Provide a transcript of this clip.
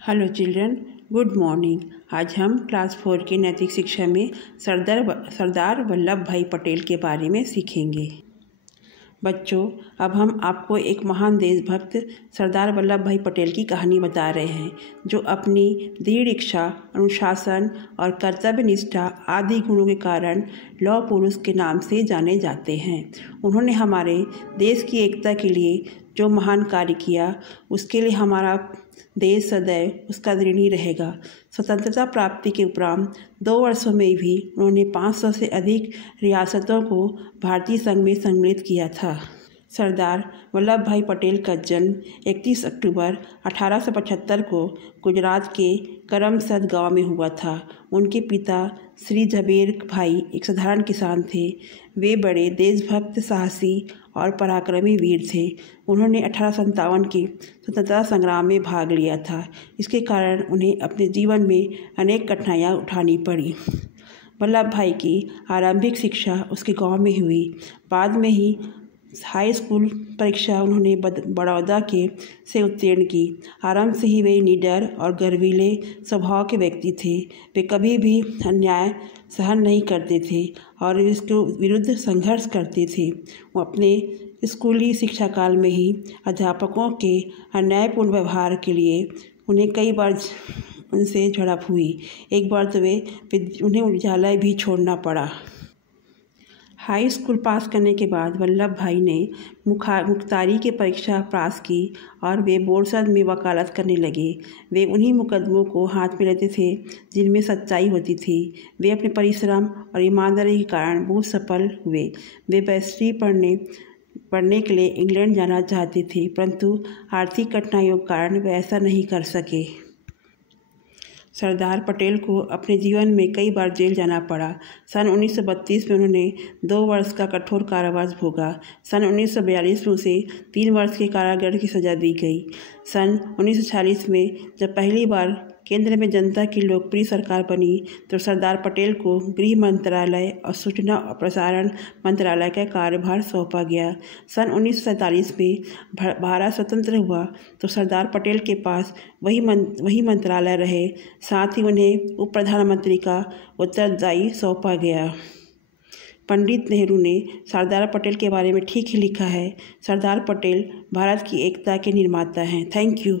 Hello children, good morning. आज हम class 4 की नैतिक शिक्षा में सरदार वल्लभ भाई पटेल के बारे में सीखेंगे। बच्चों, अब हम आपको एक महान देशभक्त सरदार वल्लभ भाई पटेल की कहानी बता रहे हैं, जो अपनी दृढ़ इच्छा, अनुशासन और कर्तव्य निष्ठा आदि गुणों के कारण लौह पुरुष के नाम से जाने जाते हैं। उन्होंने हमारे देश की एकता के लिए जो महान कार्य किया, उसके लिए हमारा देश सदैव उसका ऋणी रहेगा। स्वतंत्रता प्राप्ति के उपरांत 2 वर्षों में भी उन्होंने 500 से अधिक रियासतों को भारतीय संघ में सम्मिलित किया था। सरदार वल्लभ भाई पटेल का जन्म 31 अक्टूबर 1875 को गुजरात के करमसद गांव में हुआ था। उनके पिता श्री झवेर भाई एक साधारण किसान थे। वे बड़े देशभक्त, साहसी और पराक्रमी वीर थे। उन्होंने 1857 के स्वतंत्रता संग्राम में भाग लिया था। इसके कारण उन्हें अपने जीवन में अनेक कठिनाइयाँ उठानी पड़ी। वल्लभ भाई की आरंभिक शिक्षा उसके गांव में हुई। बाद में ही हाई स्कूल परीक्षा उन्होंने बड़ौदा से उत्तीर्ण की। आरंभ से ही वे निडर और गर्वीले स्वभाव के व्यक्ति थे। वे कभी भी अन्याय सहन नहीं करते थे और इसके विरुद्ध संघर्ष करते थे। वो अपने स्कूली शिक्षा काल में ही अध्यापकों के अन्यायपूर्ण व्यवहार के लिए उन्हें कई बार उनसे झड़प हुई। एक बार तो उन्हें विद्यालय भी छोड़ना पड़ा। हाई स्कूल पास करने के बाद वल्लभ भाई ने मुख्तारी की परीक्षा पास की और वे बोर्ड सद में वकालत करने लगे। वे उन्हीं मुकदमों को हाथ में लेते थे जिनमें सच्चाई होती थी। वे अपने परिश्रम और ईमानदारी के कारण बहुत सफल हुए। वे बैरिस्ट्री पढ़ने के लिए इंग्लैंड जाना चाहते थे, परंतु आर्थिक कठिनाइयों के कारण वे ऐसा नहीं कर सके। सरदार पटेल को अपने जीवन में कई बार जेल जाना पड़ा। सन 1932 में उन्होंने 2 वर्ष का कठोर कारावास भोगा। सन 1942 में उसे 3 वर्ष के कारागार की सजा दी गई। सन 1946 में जब पहली बार केंद्र में जनता की लोकप्रिय सरकार बनी, तो सरदार पटेल को गृह मंत्रालय और सूचना और प्रसारण मंत्रालय का कार्यभार सौंपा गया। सन 1947 में भारत स्वतंत्र हुआ तो सरदार पटेल के पास वही मंत्रालय रहे। साथ ही उन्हें उप प्रधानमंत्री का उत्तरदायी सौंपा गया। पंडित नेहरू ने सरदार पटेल के बारे में ठीक ही लिखा है। सरदार पटेल भारत की एकता के निर्माता हैं। Thank you.